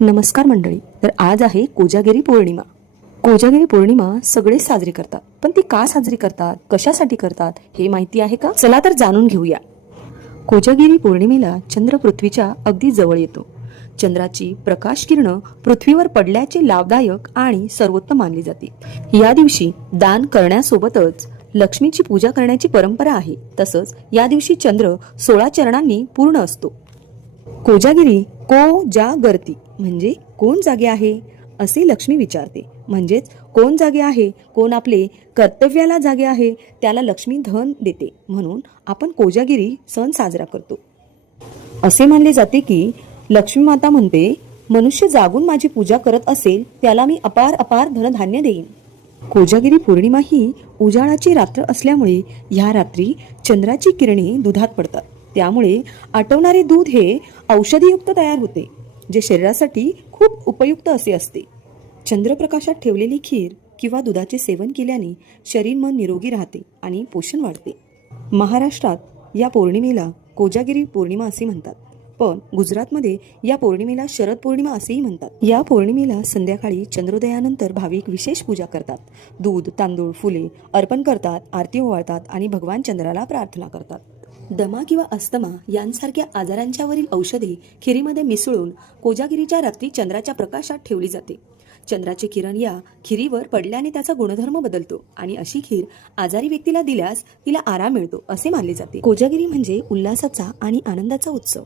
नमस्कार मंडळी. तर आज आहे कोजागिरी पौर्णिमा. कोजागिरी पौर्णिमा सगळेच साजरी करतात, पण ती का साजरी करतात, कशासाठी करतात हे माहिती आहे का? चला तर जाणून घेऊया. कोजागिरी पौर्णिमेला चंद्र पृथ्वीच्या अगदी जवळ येतो. चंद्राची प्रकाश किरण पृथ्वीवर पडल्याचे लाभदायक आणि सर्वोत्तम मानली जाते. या दिवशी दान करण्यासोबतच लक्ष्मीची पूजा करण्याची परंपरा आहे. तसंच या दिवशी चंद्र 16 चरणांनी पूर्ण असतो. कोजागिरी को जागरती म्हणजे कोण जागे आहे असे लक्ष्मी विचारते. म्हणजेच कोण जागे आहे, कोण आपले कर्तव्याला जागे आहे, त्याला लक्ष्मी धन देते. म्हणून आपण कोजागिरी सण साजरा करतो. असे मानले जाते की लक्ष्मी माता म्हणते, मनुष्य जागून माझी पूजा करत असेल त्याला मी अपार अपार धनधान्य देईन. कोजागिरी पौर्णिमा ही उजाळाची रात्र असल्यामुळे ह्या रात्री चंद्राची किरणे दुधात पडतात. त्यामुळे आटवणारे दूध हे औषधीयुक्त तयार होते, जे शरीरासाठी खूप उपयुक्त असे असते. चंद्रप्रकाशात ठेवलेली खीर किंवा दुधाचे सेवन केल्याने शरीर मन निरोगी राहते आणि पोषण वाढते. महाराष्ट्रात या पौर्णिमेला कोजागिरी पौर्णिमा असे म्हणतात, पण गुजरातमध्ये या पौर्णिमेला शरद पौर्णिमा असेही म्हणतात. या पौर्णिमेला संध्याकाळी चंद्रोदयानंतर भाविक विशेष पूजा करतात. दूध, तांदूळ, फुले अर्पण करतात, आरती ओवाळतात आणि भगवान चंद्राला प्रार्थना करतात. दमा किंवा अस्थमा यांसारख्या आजारांच्यावरील औषधे खिरीमध्ये मिसळून कोजागिरीच्या रात्री चंद्राच्या प्रकाशात ठेवली जाते. चंद्राचे किरण या खिरीवर पडल्याने त्याचा गुणधर्म बदलतो आणि अशी खीर आजारी व्यक्तीला दिल्यास तिला आराम मिळतो असे मानले जाते. कोजागिरी म्हणजे उल्हासाचा आणि आनंदाचा उत्सव.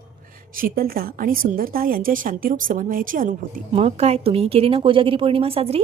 शीतलता आणि सुंदरता यांच्या शांतिरूप समन्वयाची अनुभूती. मग काय, तुम्ही केली ना कोजागिरी पौर्णिमा साजरी?